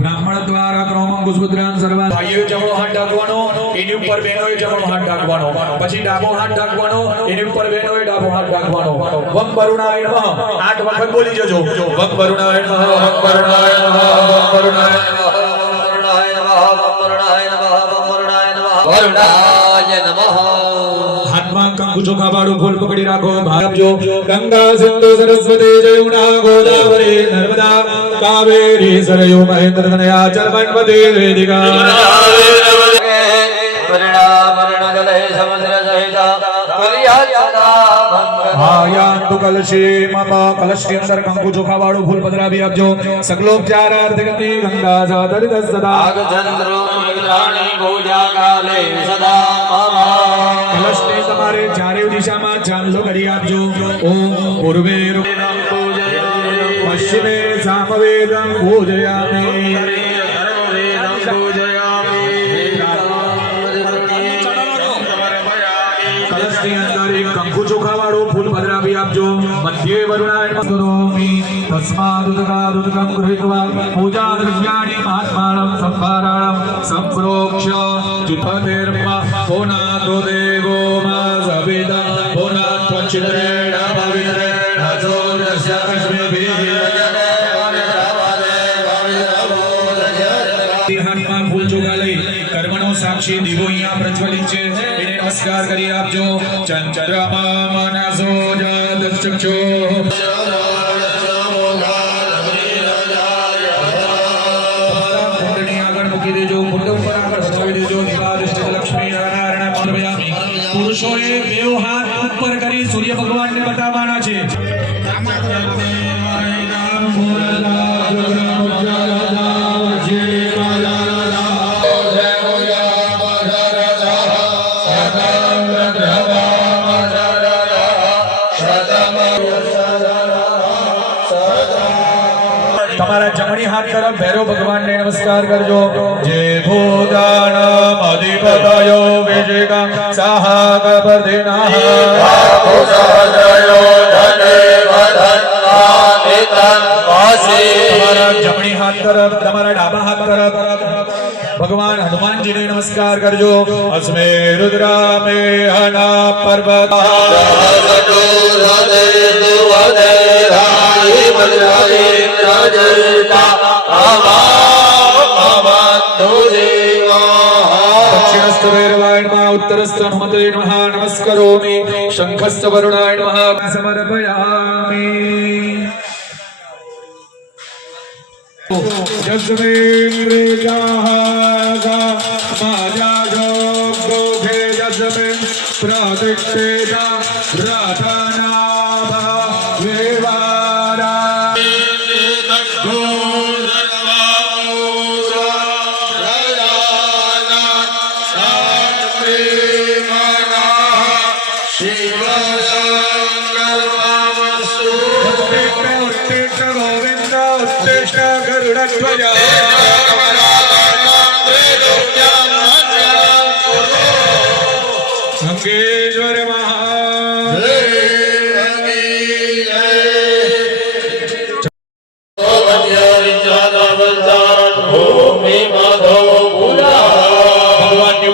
ब्राह्मण द्वारा क्रमंकुश पुत्रान सर्वा भाईओ जमणो हाथ ઢાંકવાનો એની ઉપર બહેનોએ જમણો હાથ ઢાંકવાનો પછી ડાબો હાથ ઢાંકવાનો એની ઉપર બહેનોએ ડાબો હાથ ઢાંકવાનો વમ વરુણાય નમઃ 8 વખત બોલી જજો વમ વરુણાય નમઃ વમ વરુણાય નમઃ વમ વરુણાય નમઃ વમ વરુણાય નમઃ વમ વરુણાય નમઃ વમ વરુણાય નમઃ વરુણાય નમઃ हाथमा कंकु चोखा वाळो फूल पकड़ी राखो भाजो गंगा सिंधु सरस्वती जमुना गोदावरी नर्मदा कावेरी सरयू महेंद्र तनया चल वनवती वेदिका आयान्तु कलशे मम कलश के अंदर कंकु चोखा वाळो फूल पधरावी आपजो सकलोपचार अर्थ गति गंगा सादरित सदा चंद्रो मित्राणि पूजा काले सदा मम कलश ने तुम्हारे चारे दिशा में चांदलो करी आपजो ओम पूर्वे पश्चिमे सामवेदं पूजयामि कलश के अंदर एक कंकु चोखा वाळो फूल पधरावी आपजो मध्ये वरुणाय करोमि तस्मादुदकादुदकं गृहीत्वा पूजा द्रव्याणि महात्मानं संभाराणं संप्रोक्ष जुतधर्म होनातो देवो मा सविता होनात्वचित्रेण पवित्रेण जोरस्य कश्मीभिः हाथમાં ફૂલ ચોખા લઈ કર્મનો સાક્ષી દીવો અહીંયા પ્રજ્વલિત છે એને નમસ્કાર કરી આપજો ચંદ્રમા મનસો જદચક્ષુ મૂકી દેજો મુંડ ઉપર આગળ વધાવી દેજો નિવાદિષ્ટ લક્ષ્મી નારાયણ સમર્પયામિ પુરુષોએ બેવ હાથ ઉપર કરી સૂર્ય ભગવાનને બતાવવાના છે તમારા જમણી હાથ તરફ ભૈરવ ભગવાનને નમસ્કાર કરજો જે ભૂતાનામ અધિપતયો વિજેકા સાહાગપર્ધિનાઃ તમારા જમણી હાથ તરફ તમારા ડાબા હાથ તરફ ભગવાન હનુમાનજીને નમસ્કાર કરજો અસ્મે રુદ્રામે હના પર્વત उत्तरस्थ हनुमते नमः नमस्करोमि शंखस्थ वरुणाय नमः समर्पयामि जस्मेन्द्रे जाहागा माजा जोगे जस्मेन् प्रतिष्ठेता राधानाभा वेवारा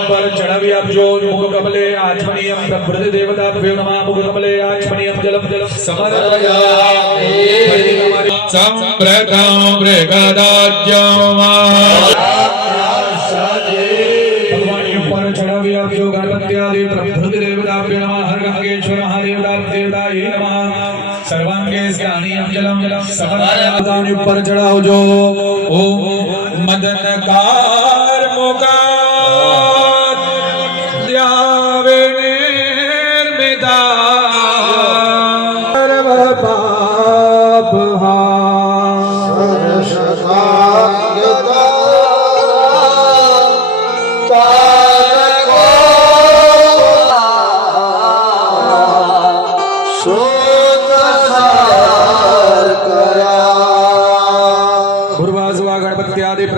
अंगेश्वर चढ़ावी आपजो मुख कमले आचमनीयं प्रकृति देवताभ्यो नमः मुख कमले आचमनीयं जलम समर्पयामि संप्रतं मृगदाज्यं भगवान ऊपर चढ़ावी आपजो गणपत्यादि प्रकृति देवताभ्यो नमः हर गंगेश्वर महादेव देवताय नमः सर्वांगे स्नानीयं जलम समर्पयामि ऊपर चढ़ावजो ओम मदनकार मोका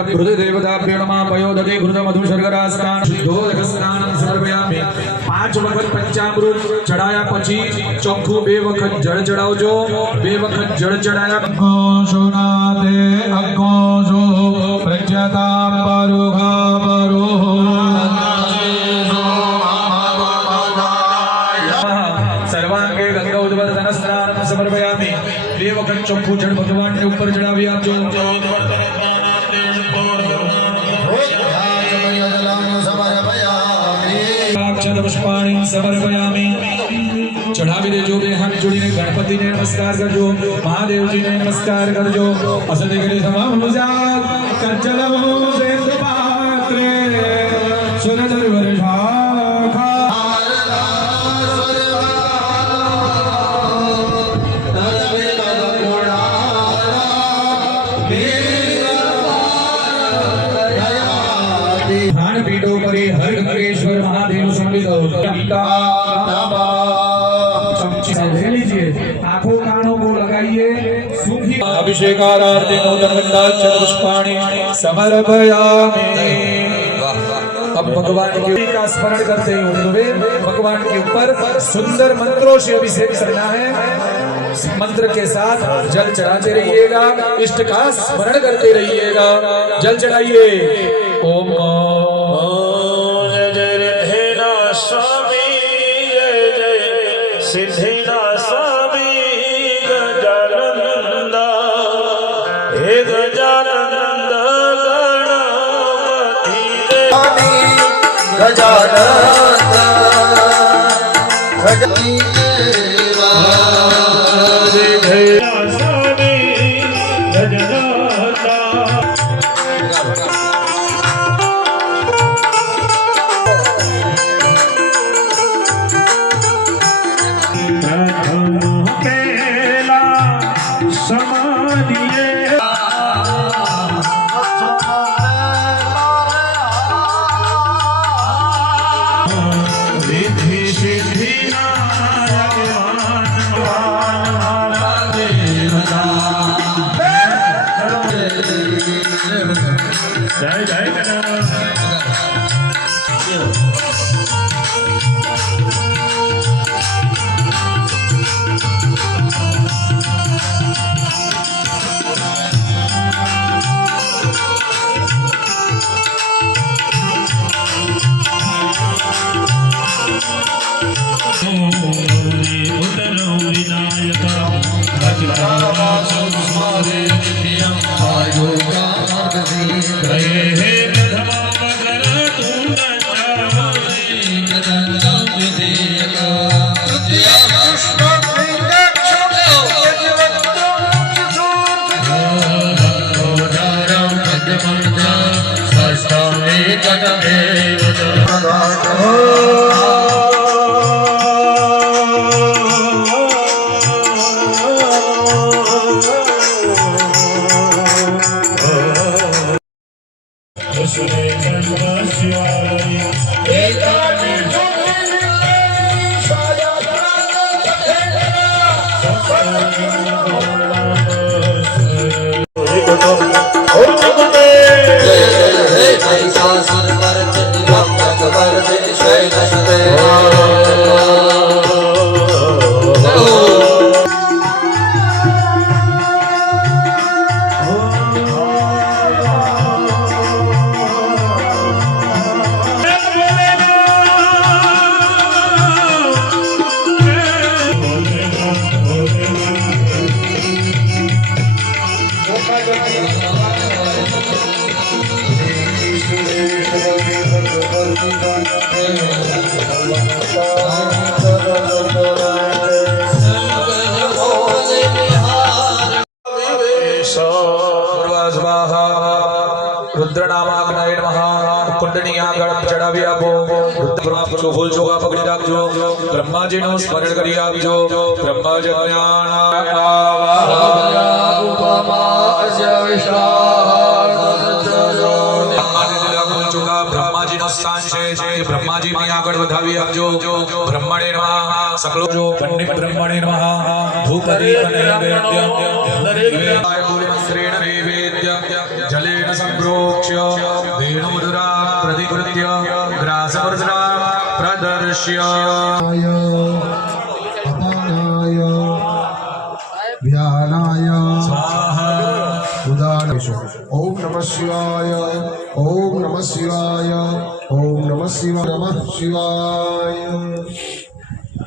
प्रभृति देवताभ्यो नमः पयोदके घृत मधु शर्करास्नान शुद्धोदक स्नानं समर्पयामि 5 वखत पंचामृत चढ़ाया પછી ચોખ્ખું બે વખત જળ ચડાવજો. બે વખત જળ ચડાયા અગ્નોષુનાથે અગ્નોષુ પ્રજ્યતામ પરુઘાપરો સર્વાંગે ગંગા ઉદ્વર્તન સ્નાનમ સમર્પયામિ. બે વખત ચોખ્ખું જળ ભગવાનને ઉપર ચડાવી આપજો. અક્ષત પુષ્પાણિ સમર્પયામિ. ચઢાવી દેજો. બે હાથ જોડીને ગણપતિને નમસ્કાર કરજો. મહાદેવજીને નમસ્કાર કરજો. અસતે કરી તમામ મુજાત કંચલમો સેન્દ્ર પાત્રે સુરધર વર્ષાખા ધાન પીઠો કરી હર ગંગેશ્વર મહાદેવ સંગીત आंखों कानों को लगाइए. सुखी अभिषेकारार्थे नूतन गंधाक्षत पुष्पाणि समर्पयामि. अब भगवान का स्मरण करते हुए भगवान के ऊपर सुंदर मंत्रों से अभिषेक करना है. मंत्र के साथ जल चढ़ाते रहिएगा. इष्ट का स्मरण करते रहिएगा. जल चढ़ाइए. ओम सिद्धिना स्वामी गजानंद हे गजानंद गणपति स्वामी गजानंद जय जय गणपति. रुद्रनामाग्नये नमः. कुंडनी આગળ ચડાવી આપો. રુદ્ર ફૂલ ચોગા પકડી રાખજો. બ્રહ્માજીનું સ્મરણ કરી આપજો. બ્રહ્માજી બ્રહ્માજીનું સ્થાન છે. બ્રહ્માજી આગળ વધાવી આપજો. બ્રહ્મણે નમઃ. સકલો જો પંડિત બ્રહ્મણે નમઃ. ધૂપ દીપ નૈવેદ્યમ નૈવેદ્યાય મૂલમંત્રેણ નૈવેદ્યમ જલેન સંપ્રોક્ષ્ય વેણુમધુરા પ્રતિકૃત્ય ગ્રાસવર્ધના પ્રદર્શ્ય અપાનાય ओम नमः शिवाय ओम नमः शिवाय ओम नमः शिवाय नमः शिवाय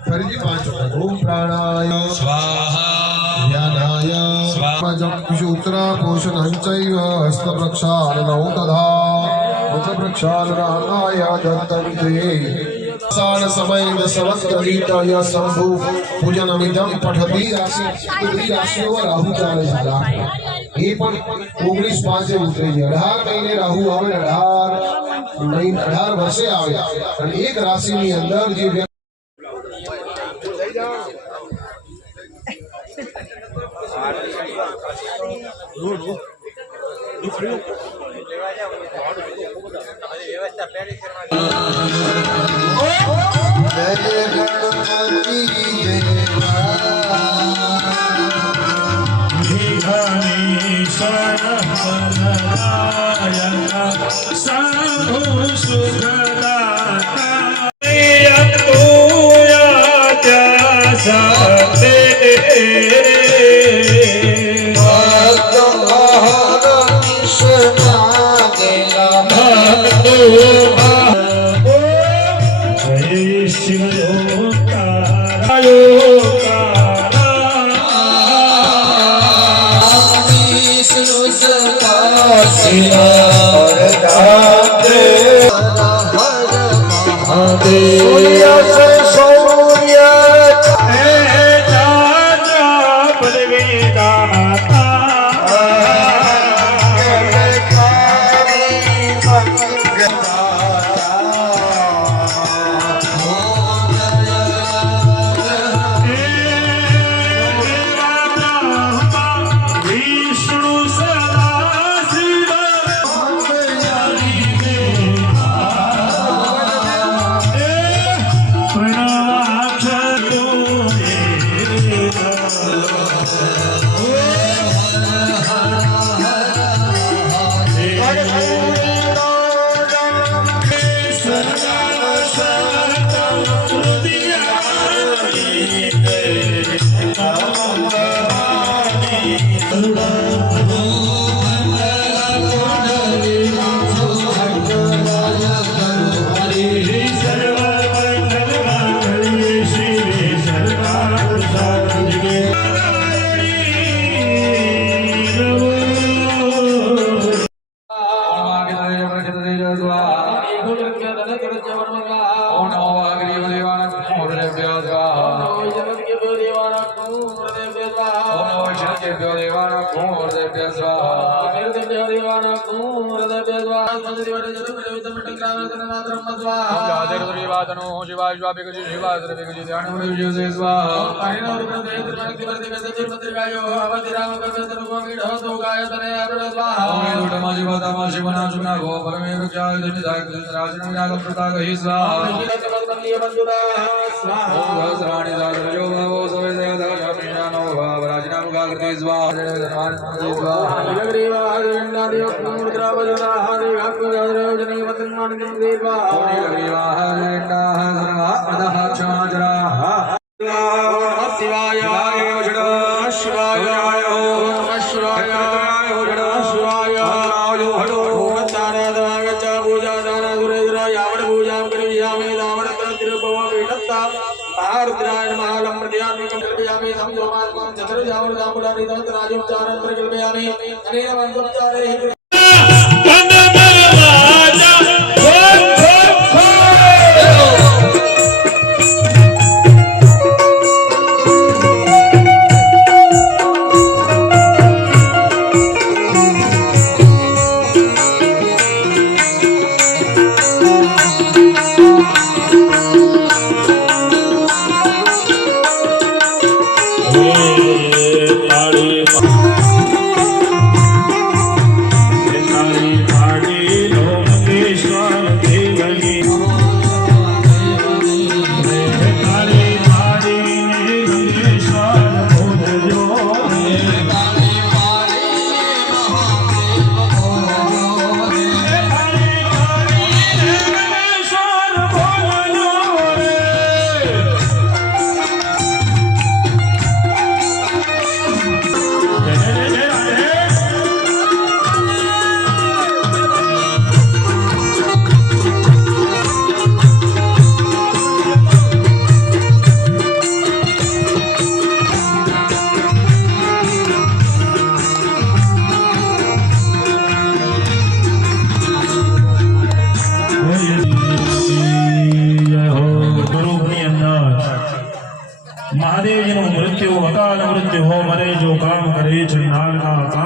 फरीजी 5 वखत ओम प्राणाय स्वाहा ध्यानाय स्वाहा जप उत्तरा पोषण हंचैव हस्त प्रक्षालनौ तथा मुख प्रक्षालनाय दत्तं ते साल समय दशवस्त्रगीताय शंभु पूजनमिदं पठति राशिओ राहु चाले झाला એ પણ 19 ઉતરે છે 18 મહિને રાહુ આવે 18 વર્ષે આવે અને એક રાશિની અંદર જે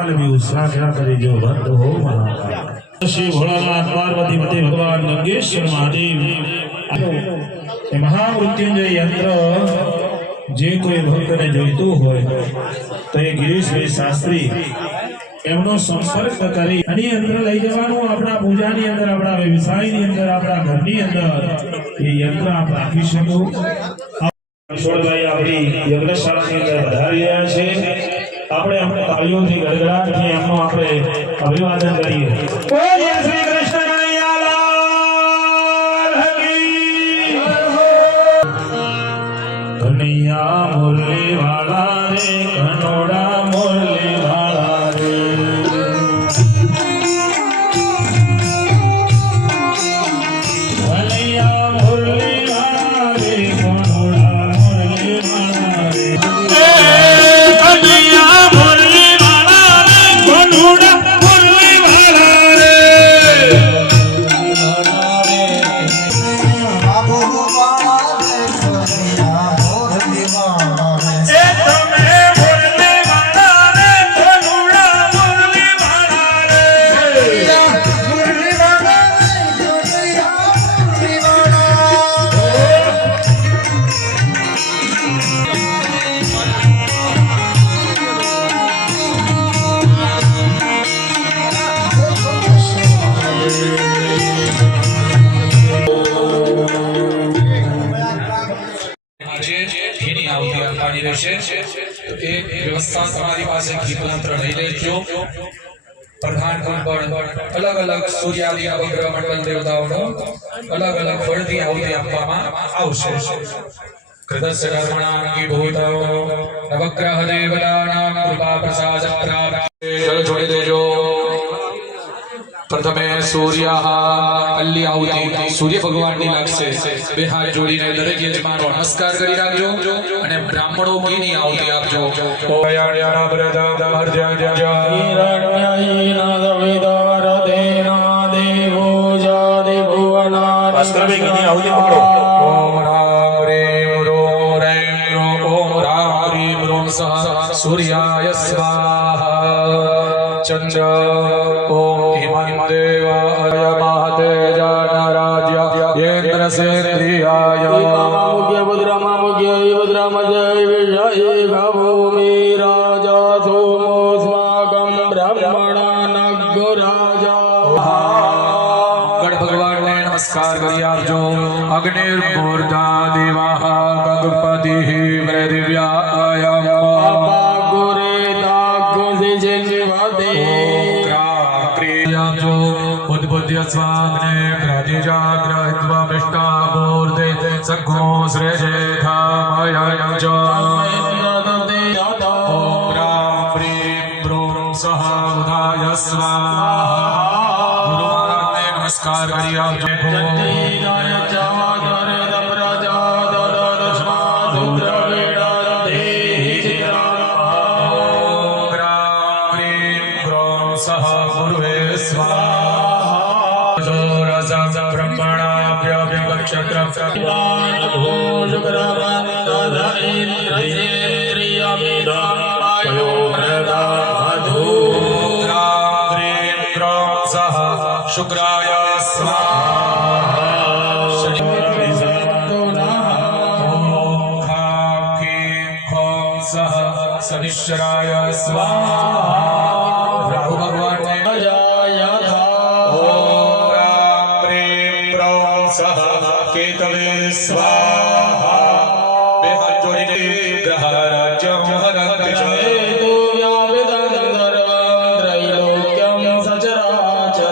काल भी उसाख्या करे जो भक्त हो महाकाल। श्री भोलानाथ पार्वती मते भगवान नंगेश्वर महादेव એ મહામૃત્યુંજય યંત્ર જે કોઈ ભક્તને જોઈતું હોય તો એ ગિરીશભાઈ શાસ્ત્રી એમનો સંપર્ક કરી અને યંત્ર લઈ જવાનું આપણા પૂજાની અંદર, આપણા વ્યવસાયની અંદર, આપણા ઘરની અંદર એ યંત્ર આપ રાખી શકો। કિશોરભાઈ આપણી યજ્ઞશાળાની અંદર વધારી રહ્યા છે। આપણે આપણે તાળીઓથી ગડગડાટથી એમનું આપણે અભિવાદન કરીએ। બોલીએ શ્રી કૃષ્ણ કનૈયા લાલ કી। કનૈયા મુરલી વાળા રે, કનોડા મુરલી વાળા રે। કનૈયા મુરલી વાળા રે, કનોડા મુરલી વાળા રે। કનૈયા મુરલી વાળા રે, કનોડા મુરલી વાળા રે। એ તમે મુરલી વાળા રે, કનોડા મુરલી વાળા રે। આજે ઘીની આહુતિ આપવાની રહેશે તો એ વ્યવસ્થા તમારી પાસે ઘી મંત્ર લઈ લેજો। પ્રધાન પણ અલગ અલગ સૂર્યાદિ નવગ્રહ મંડળ દેવતાઓનો અલગ અલગ ફળથી આહુતિ આપવામાં આવશે। કૃતસ્ય કર્મણાં ભૂતો નવગ્રહ દેવતાનાં કૃપા પ્રસાદ પ્રાપ્ત। જળ છોડી દેજો। પ્રથમે સૂર્ય અલ્લી આહુતિ સૂર્ય ભગવાનની લાગશે। બે હાથ જોડીને દરેક યજમાનો નમસ્કાર કરી રાખજો અને બ્રાહ્મણો ઘીની આહુતિ આપજો। ઓમ રામ રીમ રોમ રૈમ રોમ ઓમ રામ રીમ રોમ સહ સૂર્યાય સ્વાહા। ચંદ્ર ઓમ હિમંદેવાય મહાતેજા નારાજ્ય યેન્દ્રસેન્દ્રિયાય ગણ ભગવાનને નમસ્કાર કરી આપજો। અગ્નિર્મૂર્ધા દેવાઃ ગગપતિ વૈદવ્યાયમ ઉદ્બુદ્ધ સ્વાગ્ને પ્રતિજાગ્રહિત્વા મિષ્ટામૂર્તે સઘો શ્રેષેખામયં ચ। ઓમ રામ પ્રીમ બ્રૂમ સહ બુધાય સ્વાહા। ગુરુ મહારાજને નમસ્કાર કરી આપજો। ઓમ રામ પ્રીમ બ્રૂમ સહ ગુરુવે સ્વાહા। શુક્રાય સ્વાહા। શનિશ્ચરાય સ્વાહા। રાહુ ભગવાનને केतवे स्वाहा। બે હાથ જોડીને ગ્રહરાજ્યમ હરંતિ ચ।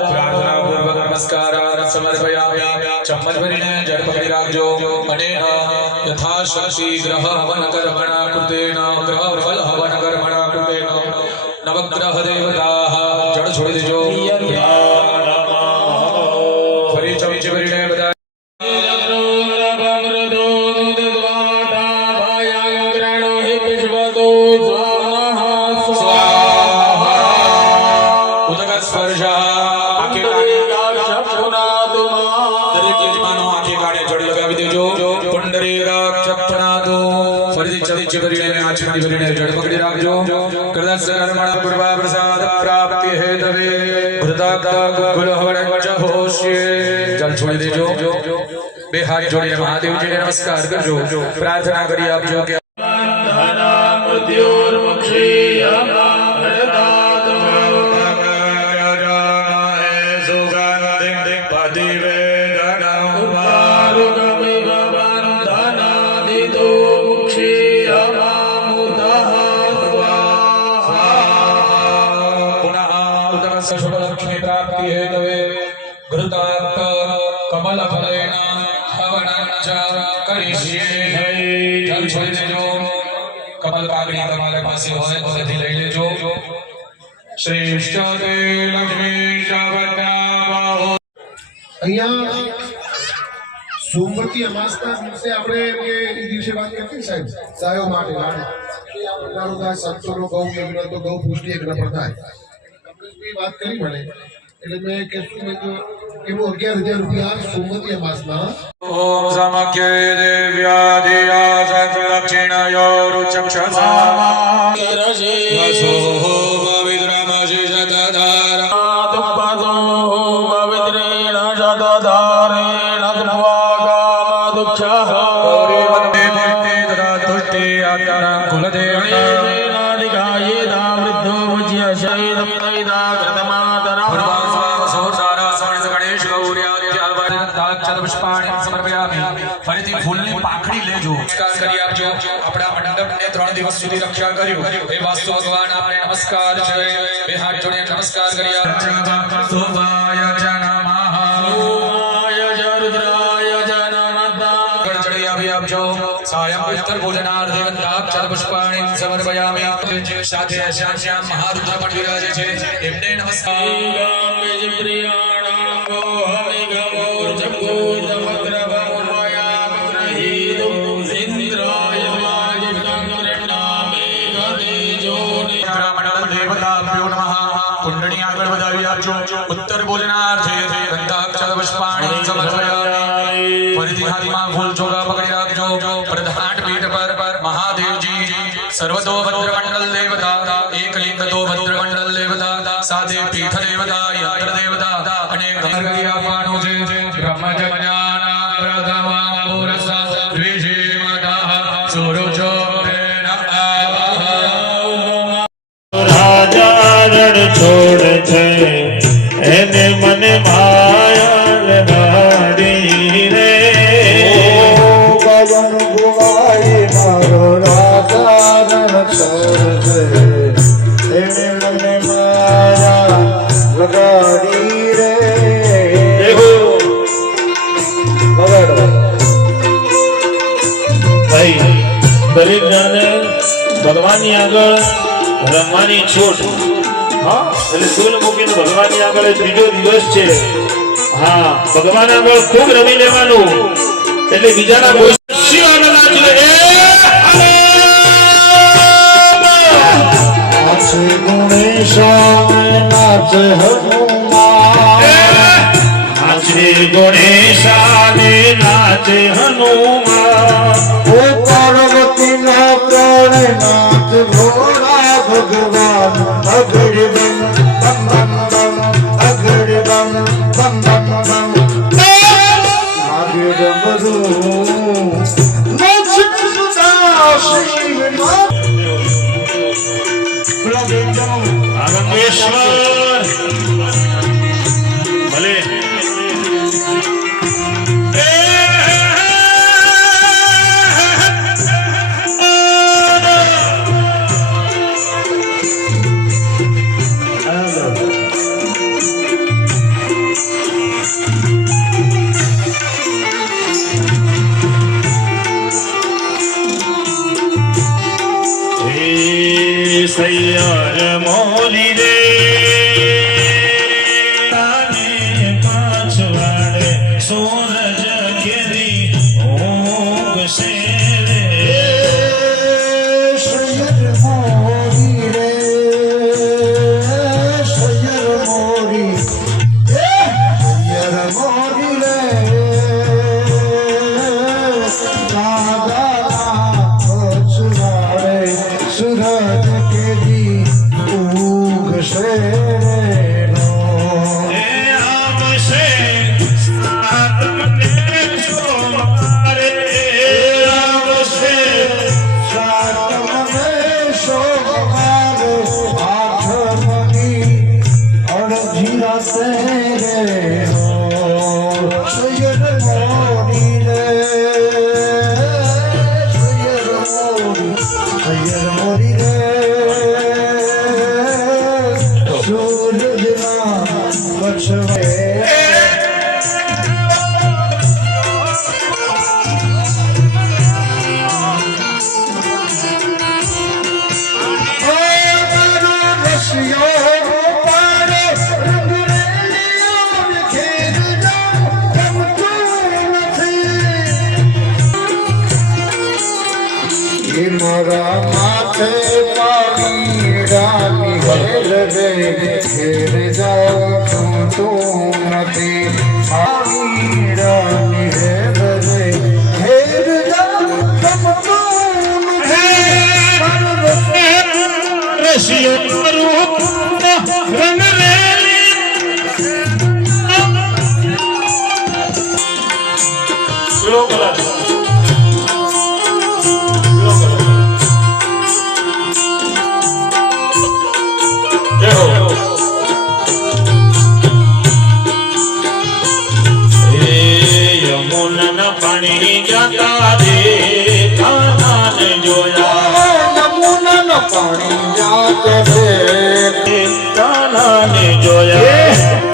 પ્રાર્થના પૂર્વક નમસ્કાર સમર્પયામિ। ચમ્મચ ભરીને જળ પકડી રાખજો અને યથાશક્તિ ગ્રહ હવન કર્મણા કૃતેન ગ્રહ ફલ હવન કર્મણા કૃતેન નવગ્રહ દેવતાઃ જળ છોડી દેજો। ફરી ચમચી ભરીને બધા ફરીથી ચમચી ભરીને આચમન ભરીને જળ પકડી રાખજો। કૃતસ્ય કર્મણા પૂર્વા પ્રસાદ हेतवे जल छोड़ी देजो बे हाथ जोड़ीने महादेव जी ने नमस्कार करजो प्रार्थना करी आपजो के लक्ष्मी प्राप्ति हेतवे घृतात् कमल फलेन हवनं च करिष्ये जल छोड़ी देजो कमल कागड़ी તમારે પાસે હોય તો તેથી લઈ લેજો શ્રેષ્ઠ તે લક્ષ્મી શબ્દાવો અહીંયા સોમવતી અમાસના દિવસે આપણે એ દિવસે વાત કરતી સાહેબ ગાયો માટે લાડ થાય સંતોનો ગૌ યજ્ઞ તો ગૌ પુષ્ટિ યજ્ઞ પણ થાય આપણે વાત કરી મને એટલે મેં કહેશું મેં તો એવું 11,000 રૂપિયા સોમવતી અમાસના ઓમ સમખ્ય દેવ્યાદિયા સંરક્ષિણયો રુચક્ષસા વસો પવિત્રમશિ શતધારા ગૌરી વંદે મૂર્તિ તથા તુષ્ટિ આત્મના ફરીથી ફૂલની પાંખડી લેજો નમસ્કાર કરી આપજો આપણા મંડપને 3 દિવસ સુધી રક્ષા કર્યું એ વાસ્તુ ભગવાન આપને નમસ્કાર છે બે હાથ જોડીને નમસ્કાર કરી આપજો સોવાય જ નમઃ સોવાય જ રુદ્રાય જ નમઃ ચડી આવી આપજો સાયમ ઉત્તર ભોજનાર્થે ગંધાક્ષર પુષ્પાણિ સમર્પયામિ સાથે શ્યામ શ્યામ મહારુદ્ર પણ વિરાજે છે એમને નમસ્કાર कुंडनी आगळ વધાવી આપજો ઉત્તર ભોજનાર્થે ગંધાક્ષર પુષ્પાણિ સમર્પયામિ ફરીથી હાથમાં ફૂલ ચોગા પકડી રાખજો પ્રધાન પીઠ પર મહાદેવજી સર્વતો ભદ્ર મંડલ દેવતા એકલિંગ તો ભદ્ર મંડલ દેવતા સાથે પીઠ દેવતા યંત્ર દેવતા અને ગંગી આપવાનો છે બ્રહ્મ જ્ઞાન પ્રથમા પુરસ દ્વિજેમતઃ સુરુચો છોડ છે એને મને માયા લગાડી રે ગગન ગુવાઈ મારો રાધારણ અક્ષર છે એને મને માયા લગાડી રે ભાઈ દરેક જણે ભગવાનની આગળ રમવાની છૂટ હા એટલે સૂલ મૂકીને ભગવાનની આગળ ત્રીજો દિવસ છે હા ભગવાન આગળ ખૂબ રમી લેવાનું એટલે બીજાના ગોષ્ઠીઓને નાચે નાચે ગુણેશાન નાચે હનુમાન નાચે ગણેશાને નાચે હનુમાન ઓ પાર્વતી ના પ્રાણ નાચ ભોળા ભગવાન અગડ બમ બમ બમ અગડ બમ બમ બમ બમ અગડ બધું નાચ સુદા શિવ નાચ આનંદેશ્વર ભલે સૈયર મોલી રે તાને પાછવાડે સૂરજ કેરી ઊંઘ સે રે શયર મોરી રે શયર મોરી શયર મોરી રે દાદા પછવાડે સુરજ કેરી ઊંઘ સે રે હીરા સે રે સૈયદ મોરી રે સૈયદ મોરી રે સૂરજના બક્ષવે મારા માથે પાણીડાની હેલ રે ઘેર જાઉં તું નથી પાણીડાની હેલ રે ઘેર જાઉં તું નથી રશિયો રૂપ રંગ પાણી જાતા રે કાનાને જોયા નમૂના પાણી જાત રે કાનાને જોયા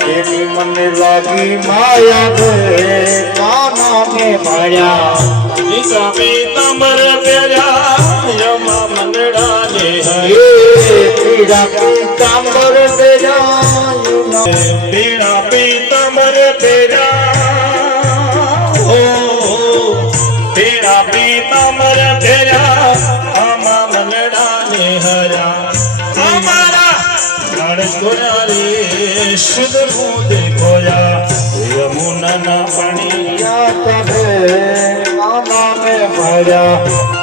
એની મને લાગી માયા રે કાનાને માયા નિકા પીતાંબર પેર્યા યમા મંડળાને હરે પીડા પીતાંબર પેર્યા પીણા પીતાંબર પેર્યા પીણા પીતાંબર પેર્યા આમા મંડળાને હર્યા અમારા ગણેશ ગોરા શુદ્ધ મુદે ખોયા યમુના પાણી જાત રે કાનાને માયા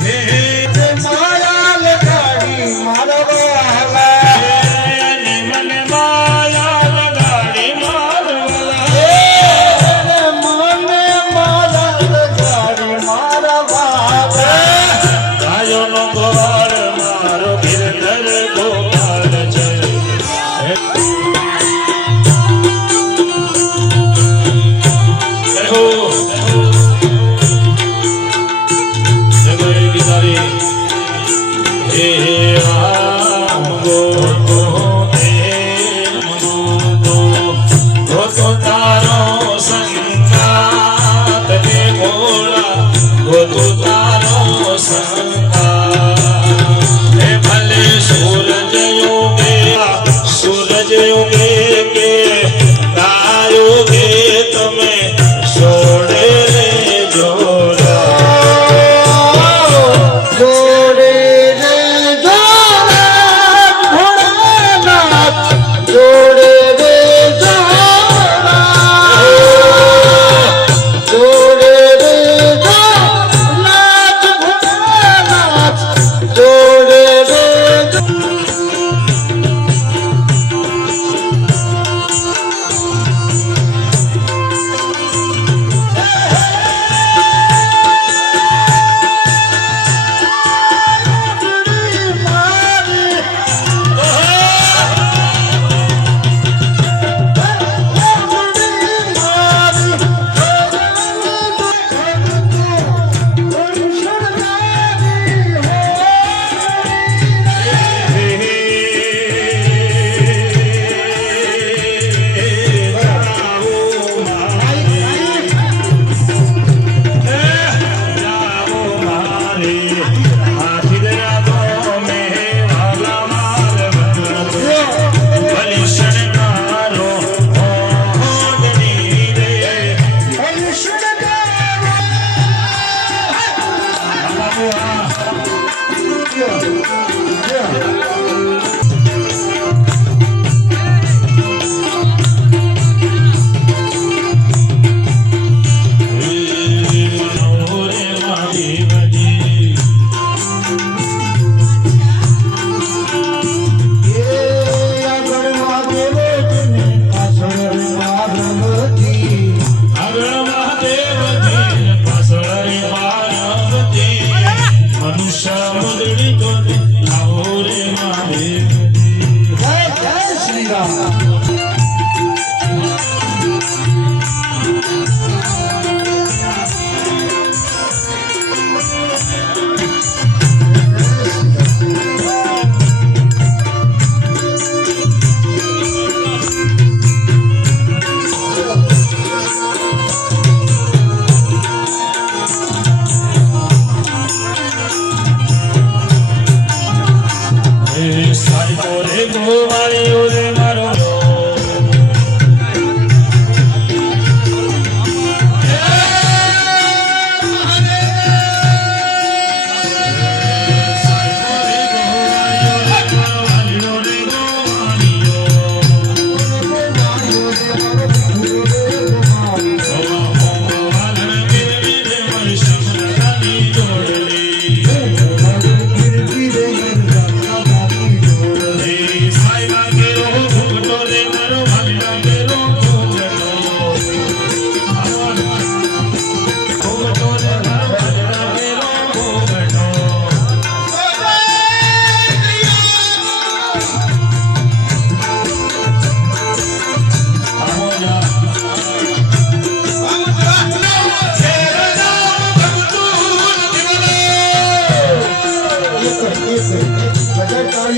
હે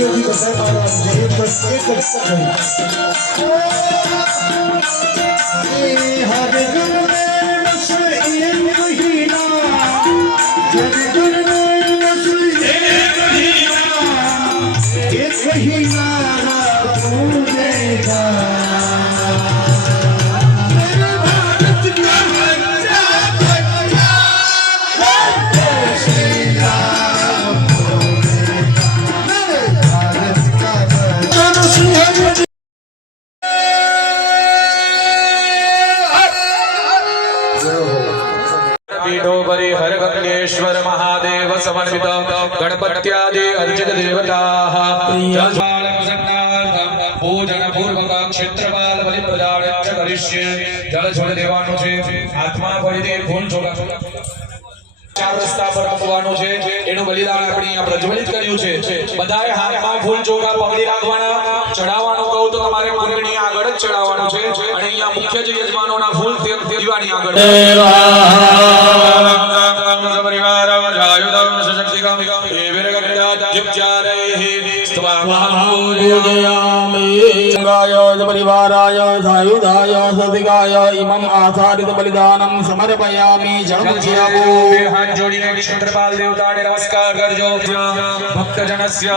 योगी बसाए महाराज जय बस एक सकई हर गुण में बस एक महीना हर गुण में बस एक महीना पूजेगा मेरे भारत का पीठोपरि हर गंगेश्वर महादेव समन्वित गणपत्यादि अर्चित देवताः पूजन पूर्वक क्षेत्रपाल बलि प्रदान करिष्ये जल छोड़ देवानो છે આત્મા ભરીને ફૂલ છોડા ચાર રસ્તા પર આપવાનું છે એનું બલિદાન આપણે અહીંયા પ્રજ્વલિત કર્યું છે બધાએ હાથમાં ફૂલ ચોગા પકડી રાખવાના ચડાવવાનું કહું તો તમારે મંડળી આગળ જ ચડાવવાનું છે અને અહીંયા મુખ્ય જે યજમાનોના ફૂલ દીવાની આગળ परिवाराय सायुधाय सदिगाय इमं आसादित बलिदानं समर्पयामि जन्मस्यामो हाथ जोड़ीने क्षेत्रपाल देवताने नमस्कार करजो भक्तजनस्य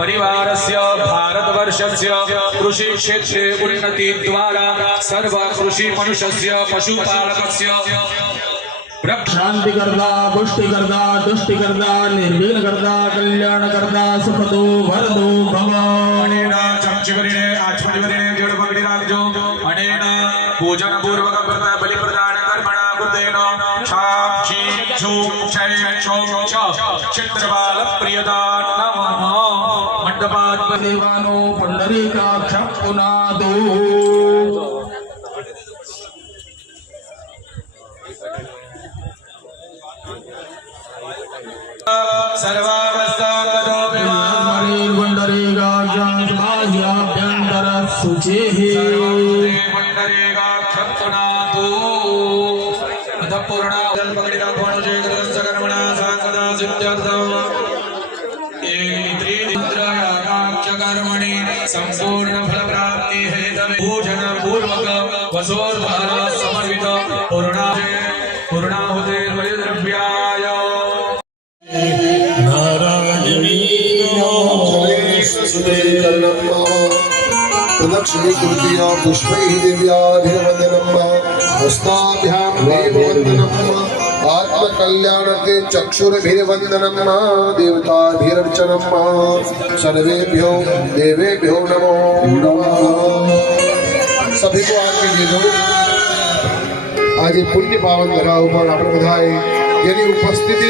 परिवारस्य भारतवर्षस्य कृषि क्षेत्रे उन्नति द्वारा सर्व कृषि मनुष्यस्य पशुपालकस्य शांति करता पुष्टि करता तुष्टि करता निर्विघ्न करता कल्याण करता सुखदो वरदो भव अनेना चमचीवरीने आचमनीवरीने जोड़ पकड़ी राखजो अनेना पूजन पूर्वक करता बलि प्रदान कर्मणा कृतेन छाम छी छु क्षय छो छ क्षेत्रपाल प्रियदान नमः मंडपात् देवानो पुंडरीकाक्ष पुनादो सर्वावस्थागतो विमान पुंडरीकाक्षाभ्यंतर शुचिः मंडरेगाक्षत्तनातो अधपूर्णा जल पकड़ी राखवानो છે ગ્રસ્ત કર્મણા સાંગદા સિદ્ધ્યર્થમ इंद्रियाक्ष कर्मणि संपूर्ण फल प्राप्ति हेतवे पूजन पूर्वक वसोर्धान समर्पित पूर्णाहुते द्रव्याय प्रदक्षिणे कृत्या पुष्पैः दिव्याभिवन्दनं हस्ताभ्यां देववन्दनं आत्मकल्याणते चक्षुर्भिर्वन्दनं देवताभिरर्चनं सर्वेभ्यो देवेभ्यो नमो नमः। सभी को आरती दे दो। आज ये पुण्य पावन धराव पर આપણે બધાએ જેની ઉપસ્થિતિ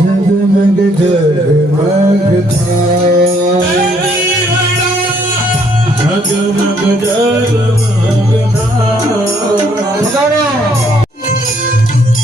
જગમગ જગમગ થાય जगमग जगमग जगमग जगमग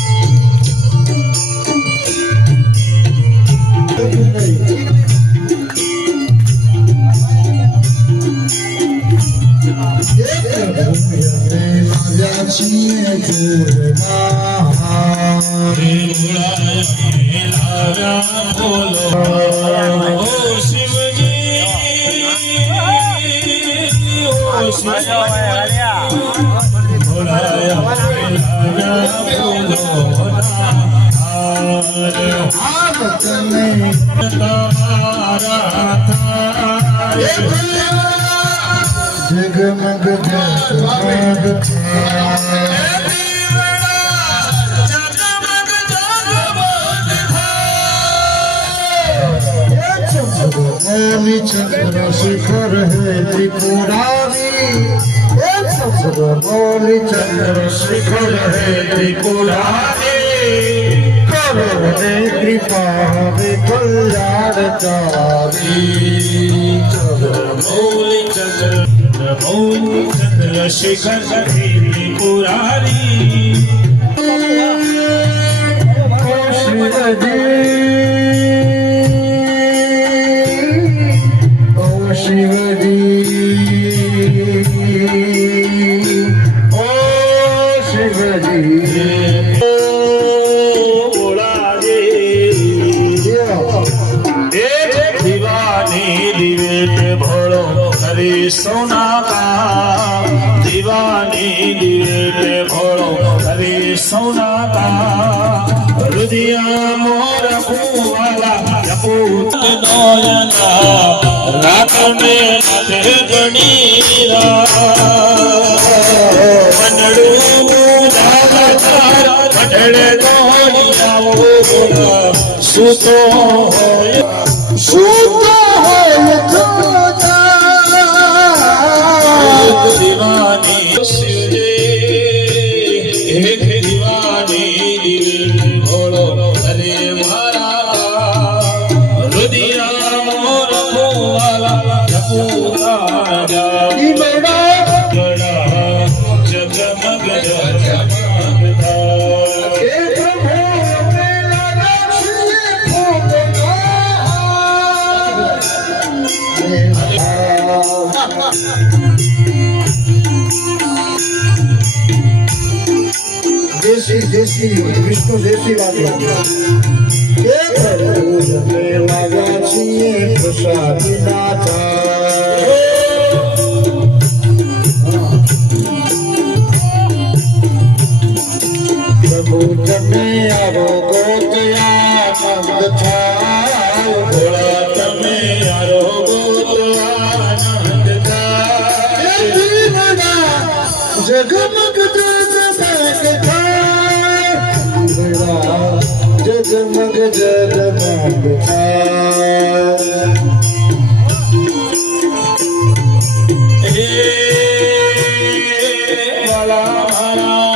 चंद्रशेखर है त्रिपुरारी मौली चंद्रशेखर है त्रिपुरारी करोने कृपा हमें कल्याणकारी मौली चंद्रशेखर त्रिपुरारी शिवजी ओ शिवजी दीवानी સૌનાતા હૃદયા મોર ફૂવાલા જપૂત નોયના રાત મે નાથે ગણીરા મનડું દાવતાર મઢડે નોયાવો સુતો હોય દીવાની શિવજે એક દીવાની દિલ ભોળો અરે મારા હૃદયા મોર ફૂવાલા જપૂતા જગમગ દેશી વિષ્ણુ દેશી લાગ્યા છીએ પ્રસાદી પ્રભુ તમે આવો ગોતયા નંદ થાવ ભોળા તમે આરોગો આનંદ થાય જગમગ જગમગ જગમગ હે વાલા હર હર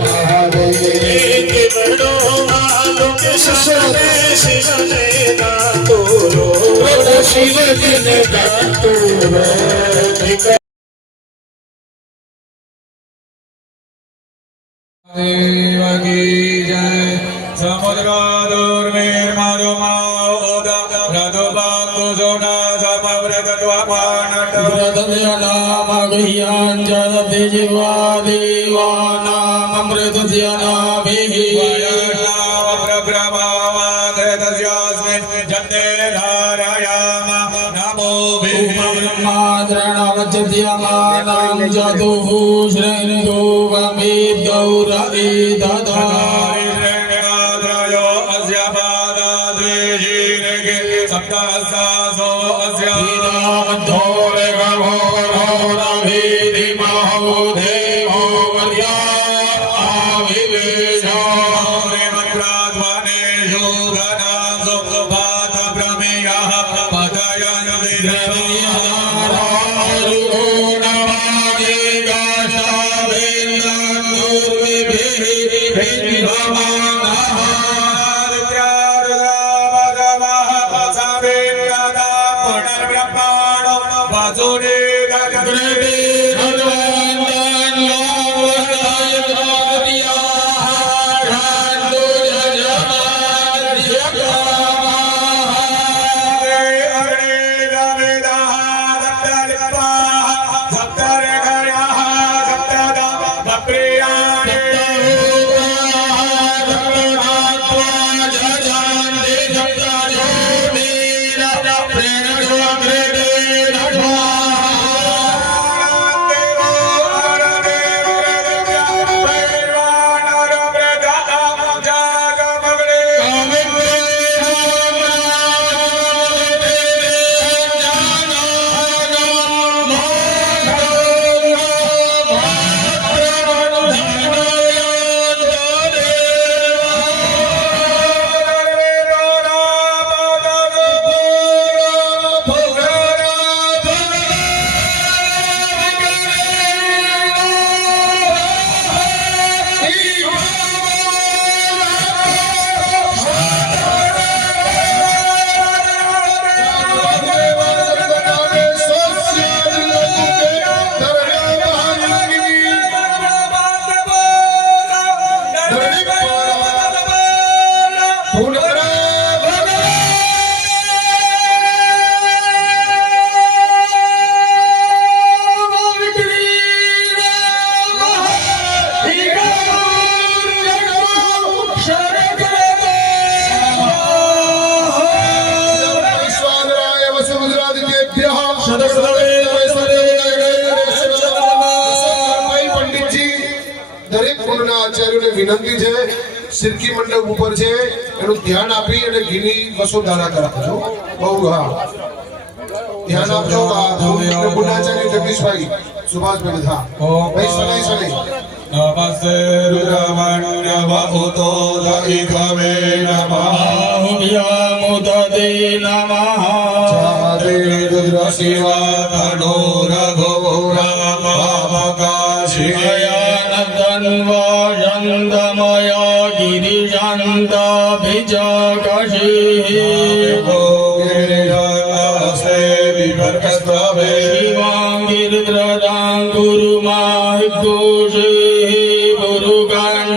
મહાદેવ શિવને દાતુરો શિવજીને દાતુરો દેવકી જય સમુદ્ર દુર્મેર મારો માઓદા રધો બાકો જોડા સમવ્રત દ્વાપાનટ વ્રતજનામ ગહ્યાંજલ દેવા દેવાનામ અમૃતજનાભિઃ બ્રહ્માદ્રણવચદ્યમાનાં જતુઃ શ્રેણિતો ગમીત ગૌરવે દધા વિનંતી છે સિરકી મંડપ ઉપર છે એનું ધ્યાન આપી અને ઘીની વસુધારા કરાવજો બહુ હા ધ્યાન આપજો બુઢાચાર્ય જગદીશભાઈ સુભાષભાઈ હા ભાઈ સનાઈ સનાઈ નમસ્તે રુદ્રમણ્યવહુતો દૈખવે નમઃ મુદતે નમઃ જાતે રુદ્ર શિવા તનો રઘોરામકાશિયા તન્વાયંદમય ગિરિશાંતાભિજગશિઃ શિવાંગીરુદ્રદાં ગુરુમાહિઘોષિઃ ગુરુગાં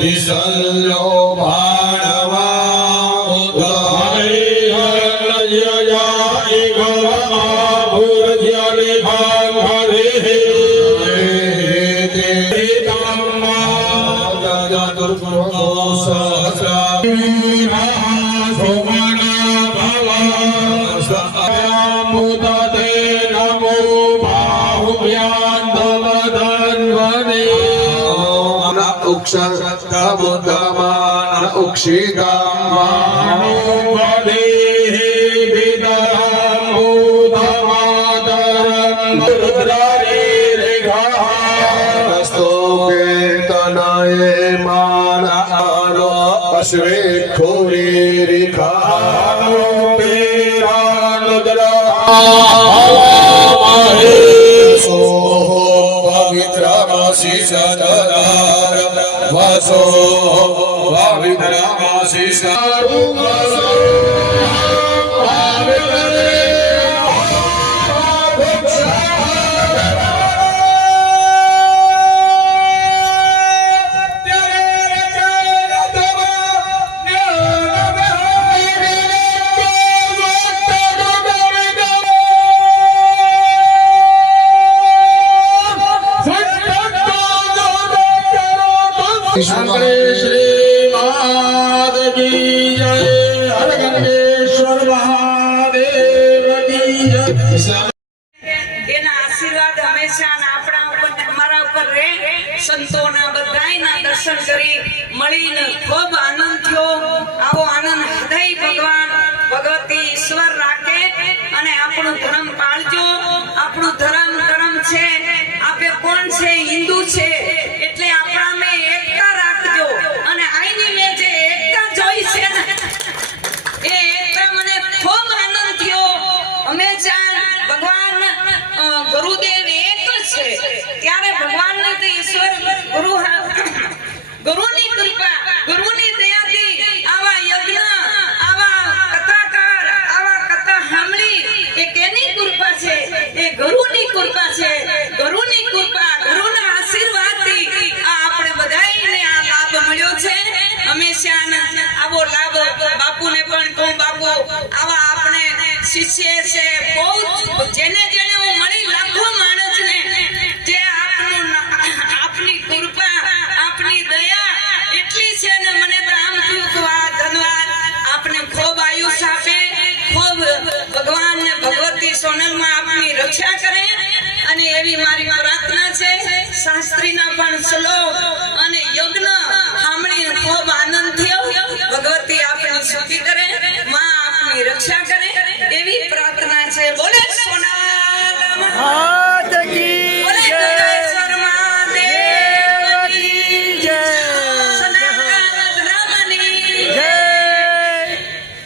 વિસલ્યો ભાણવા ઉક્ષતમુદમાન ઉક્ષિતમાન સ્તોકેતનયે માનાનો અશ્વે ખોરી રેખા પવિત્રમાસી સદરાર વાસો પવિત્રમાસી શ્રી મહાદેવી જય હર ગંગેશ્વર મહાદેવ કી જય એના આશીર્વાદ હંમેશા આપણા ઉપર અમારા ઉપર રહે. સંતોના બધાયના દર્શન કરી મળીને ખૂબ આનંદ થયો. આવો આનંદ હૃદય ભગવાન ભગવતી ઈશ્વર રાખે અને આપણું ધર્મ પાળજો. આપણું ધર્મ છે. આપે કોણ છે? હિન્દુ છે. એટલે આપણામાં એકતા રાખજો. અને આઈની મેં જે એકતા જોઈ છે ને એ એકતા મને ખૂબ આનંદ થયો. હંમેશા ભગવાન ગુરુદેવ એક છે. ત્યારે ભગવાનને તો ઈશ્વર ગુરુની કૃપા, ગુરુની દયાથી આવા યજ્ઞ, આવા કથાકાર, આવા કથા સાંભળી એ કેની કૃપા છે? એ ગુરુની કૃપા છે. ગુરુની કૃપા, ગુરુના આશીર્વાદથી આ આપણે બધાયને આ લાભ મળ્યો છે. હંમેશા આવો લાભ બાપુને પણ કહું, બાપુ આવા આપણે શિષ્ય છે બહુ, જેને જેને હું મળી લાખો માણસને જે આપની કૃપા, આપની દયા એટલી છે ને મને તો આમ થયું કે આ ધન્યવાદ. આપને ખૂબ આયુષ્ય આપે, ખૂબ ભગવાન ને ભગવતી સોનલમાં આપની રક્ષા કરે અને એવી મારી પ્રાર્થના છે. શાસ્ત્રીના પણ શ્લોક અને યજ્ઞ સાંભળીને ખૂબ આનંદ થયો. ભગવતી આપની સુખી કરે, માં આપની રક્ષા કરે એવી પ્રાર્થના છે. બોલે સોનલ